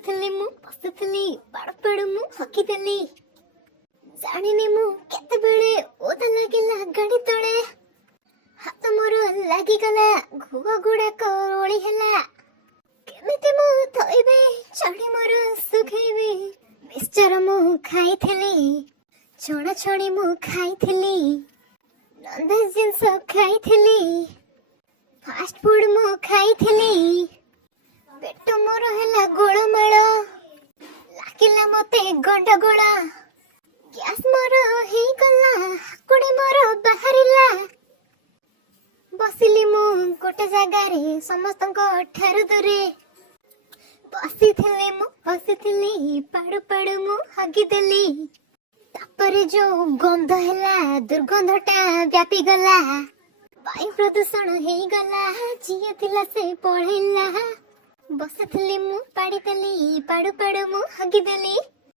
ବସୁଥିଲି ମୁଁ ବସୁଥିଲି ପାଡ଼ ପାଡ଼ ମୁଁ ହକିଦେଲି। ଜାଣିନି ମୁଁ କେତେବେଳେ ଓଦା ଲାଗିଲା ଗାଡ଼ି ତଳେ। ହାତ ମୋର ଲାଗିଗଲା ଘୁଅ ଗୁଡ଼ାକ ଓଳି ହେଲା। କେମିତି ମୁଁ ଥୋଇବି ଚଢ଼ି ମୋର ଶୁଖେଇବି। ମିକ୍ସଚର ମୁଁ ଖାଇଥିଲି, ଛଣାଛଣି ମୁଁ ଖାଇଥିଲି, ନନଭେଜ ଜିନିଷ ଖାଇଥିଲି, ଫାଷ୍ଟ ଫୁଡ ମୁଁ ଖାଇଥିଲି। ପେଟ ମୋର ହେଲା ଗୋଳମାଳ, ଲାଗିଲା ମତେ ଗଣ୍ଡଗୋଳ। ଗ୍ୟାସ ମୋର ହେଇଗଲା, ହାକୁଡ଼ି ମୋର ବାହାରିଲା। ବସିଲି ମୁଁ ଗୋଟେ ଜାଗାରେ ସମସ୍ତଙ୍କ ଠାରୁ ଦୂରେ। ବସିଥିଲି ପାଡୁ ପାଡୁ ମୁଁ ହଗିଦେଲି। ତାପରେ ଯୋଉ ଗନ୍ଧ ହେଲା, ଦୁର୍ଗନ୍ଧଟା ବ୍ୟାପିଗଲା। ବାୟୁ ପ୍ରଦୂଷଣ ହେଇଗଲା, ଯିଏ ଥିଲା ସେ ପଳେଇଲା। ବସିଥିଲି ମୁଁ ପାଡ଼ିଦେଲି, ପାଡୁ ପାଡୁ ମୁଁ ହଗିଦେଲି।